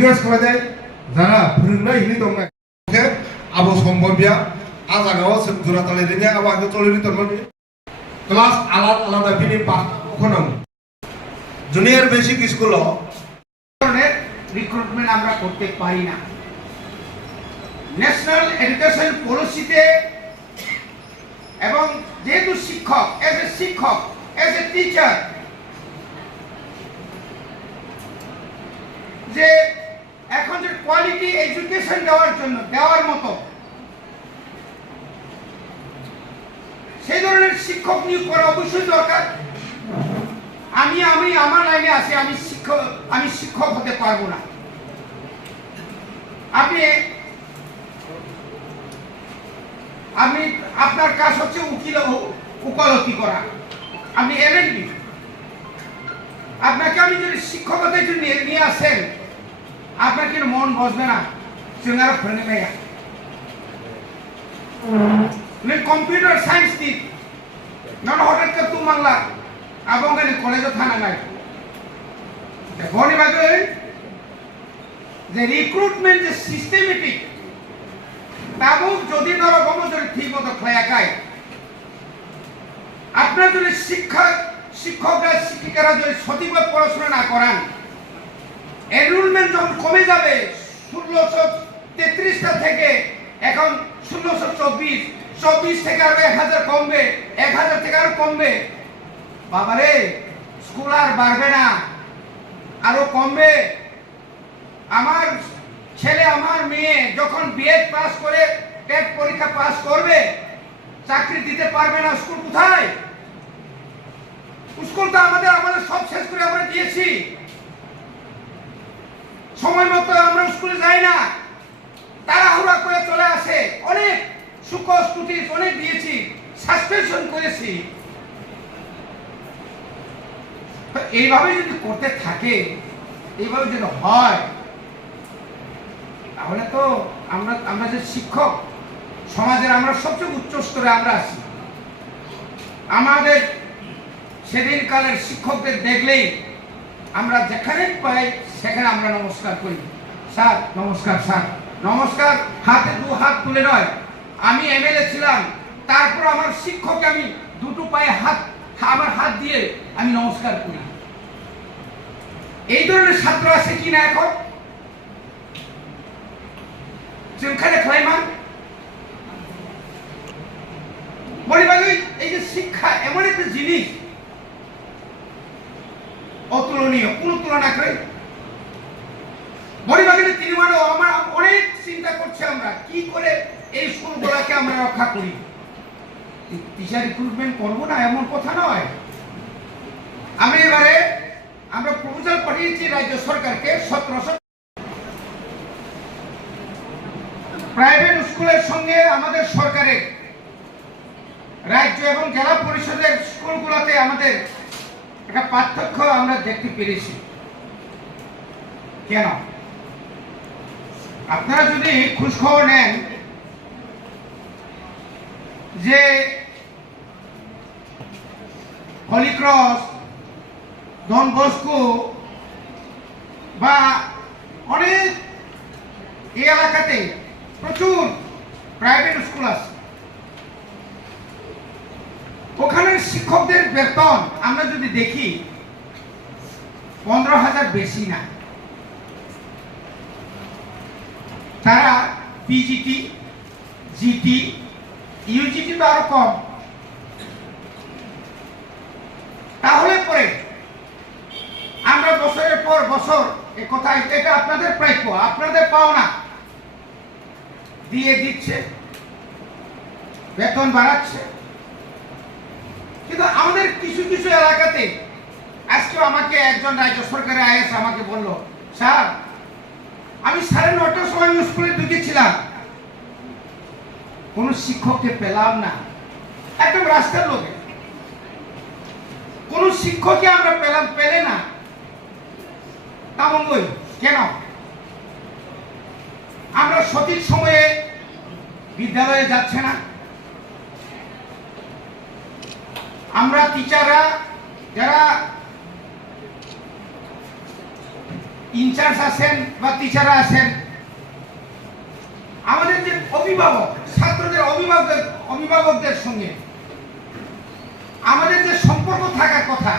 যারা फोरोंनाय हिनि दंना के आबो सम्भबिया आजागाव जुरा तालिरिने आबो आगे चलिरि तमनि क्लास आलादा आलादा फिनि पाखनम জুনিয়র বেসিক স্কুল ধরনের রিক্রুটমেন্ট আমরা করতে পারি না। ন্যাশনাল এডুকেশন পলিসিতে এবং যেহেতু শিক্ষক এজ এ টিচার যে এখন যে কোয়ালিটি এডুকেশন দেওয়ার মতো সেই ধরনের শিক্ষক নিয়োগ করা অবশ্যই দরকার। আমি আমার লাইনে আছি, আমি শিক্ষক হতে পারবো না। আপনি আপনার কাজ হচ্ছে উকালতি করা, আপনি এলএলবি, আপনাকে আমি যদি শিক্ষকতার জন্য নিয়ে আসেন আপনার কিন্তু মন বসবে না। চেঙ্গারা ফ্রেন্ড মেয়া কম্পিউটার সায়েন্স দিক নন হঠাৎ করে তুম Bangla abang kan college thana nai boni bagai the recruitment is systematic tabu jodi noro gomo jodi ঠিক মতো খায়া খায় আপনারা যদি শিক্ষকরা শিক্ষিকারা যদি সঠিকভাবে পড়াশোনা না করান এনরোলমেন্ট যখন কমে যাবে 1633টা থেকে এখন 1624 থেকে আরো 1000 কমবে, 1000 থেকে আরো কমবে। বাবারে স্কুল আর বাড়বে না, আরো কমবে। আমার ছেলে আমার মেয়ে যখন বিএড পাস করে টেট পরীক্ষা পাস করবে চাকরি দিতে পারবে না। স্কুল কোথায়? স্কুল তো আমাদের সব শেষ করে আমরা দিয়েছি, সময় মতো আমরা স্কুলে যাই না, তাড়াহুড়া করে চলে আসে। অনেক সুকোষ নোটিশ অনেক দিয়েছি, সাসপেনশন করেছি। এইভাবে যদি করতে থাকে, এইভাবে যদি হয় তাহলে তো আমরা যে শিক্ষক সমাজের আমরা সবচেয়ে উচ্চ স্তরে আমরা আছি। আমাদের সেদিন কালের শিক্ষকদের দেখলেই আমরা যেখানে পাই সেখানে আমরা নমস্কার করি। স্যার নমস্কার, স্যার নমস্কার, হাতে 2 হাত তুলে নয়। আমি এমএলএ ছিলাম, তারপর আমার শিক্ষককে আমি দুটো পায়ে আমার হাত দিয়ে আমি নমস্কার করি। এই ধরনের ছাত্র আছে কি না এখন? যেখানে ক্লাইমান বলিবাগে এই যে শিক্ষা এমন একটা জিনিস অতুলনীয়, কোন তুলনা করে বলিবাগে তিনি মানে আমার অনেক চিন্তা করছে আমরা কি করে এই স্কুলগুলোকে আমরা রক্ষা করি। টিচার রিক্রুটমেন্ট করবো না এমন কথা নয়। আমরা প্রপোজাল পাঠিয়েছি রাজ্য সরকারকে 1700 প্রাইভেট স্কুলের সঙ্গে আমাদের সরকারের রাজ্য এবং জেলা পরিষদের স্কুলগুলোতে আমাদের একটা পার্থক্য আমরা দেখতে পেরেছি। কেন? আপনারা যদি খোঁজখবর নেন যে হলি ক্রস, ডন বস্কো বা অনেক এই এলাকাতে প্রচুর প্রাইভেট স্কুল আছে, ওখানে শিক্ষকদের বেতন আমরা যদি দেখি 15,000 বেশি না। তারা পিজিটি, জিটি, ইউজিটি তো আরো কম। তাহলে পরে আমরা বছরের পর বছর এই কথা, এটা আপনাদের প্রাপ্য, আপনাদের পাওনা দিয়ে দিচ্ছে, বেতন বাড়াচ্ছে। কিন্তু আমাদের কিছু কিছু এলাকাতে আজকে আমাকে একজন রাজ্য সরকারের আইএস আমাকে বলল, স্যার আমি 9:30টার সময় স্কুলে ঢুকেছিলাম, কোন শিক্ষককে পেলাম না। একদম রাস্তার লোকে কোন শিক্ষককে আমরা পেলে না। তেমন কেন? আমরা সঠিক সময়ে বিদ্যালয়ে যাচ্ছে না। আমরা টিচাররা যারা ইনচার্জ আছেন বা টিচাররা আছেন, আমাদের যে অভিভাবক, ছাত্রদের অভিভাবকদের সঙ্গে আমাদের যে সম্পর্ক থাকার কথা,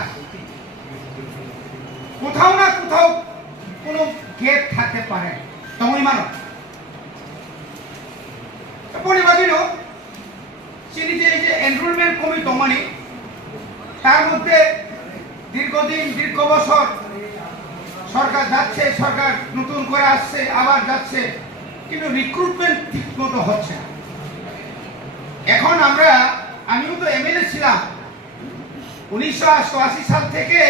কোথাও না কোথাও কোনো গ্যাপ থাকতে পারে। তুমি মানো পরিবাদিনো তিনি যে এনরোলমেন্ট কমিটি মানে তার মধ্যে দীর্ঘদিন দীর্ঘ বছর সরকার যাচ্ছে, সরকার নতুন করে আসছে, আবার যাচ্ছে, কিন্তু রিক্রুটমেন্ট ঠিক মতো হচ্ছে না। এখন আমিও তো এমএলএ ছিলাম 1988 সাল থেকে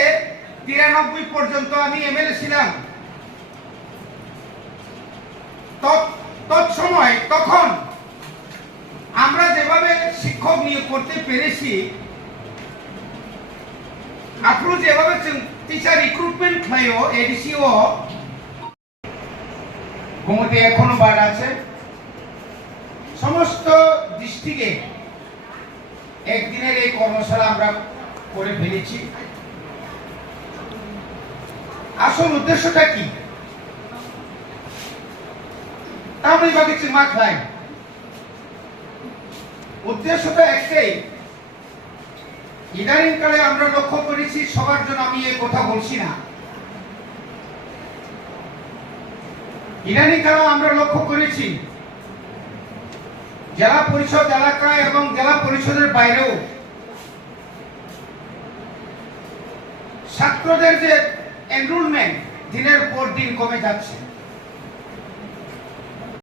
93 পর্যন্ত আমি এমএলএ ছিলাম। তৎসময় তখন আমরা যেভাবে শিক্ষক নিয়োগ করতে পেরেছি, আপনারা যেভাবে টিচার রিক্রুটমেন্ট হয় এডিসিও কমিটি এখনো বাদ আছে। সমস্ত ডিস্ট্রিক্টে একদিনের এই কর্মশালা আমরা করে ফেলেছি। আসল উদ্দেশ্যটা কি? আমরা এভাবে চিমা খাই, উদ্দেশ্যটা একটাই। ইদানিংকালে আমরা লক্ষ্য করেছি, সবার জন্য আমি এই কথা বলছি না, ইদানিংকালে আমরা লক্ষ্য করেছি জেলা পরিষদ এলাকায় এবং জেলা পরিষদের বাইরেও ছাত্রদের যে এনরোলমেন্ট দিনের পর দিন কমে যাচ্ছে।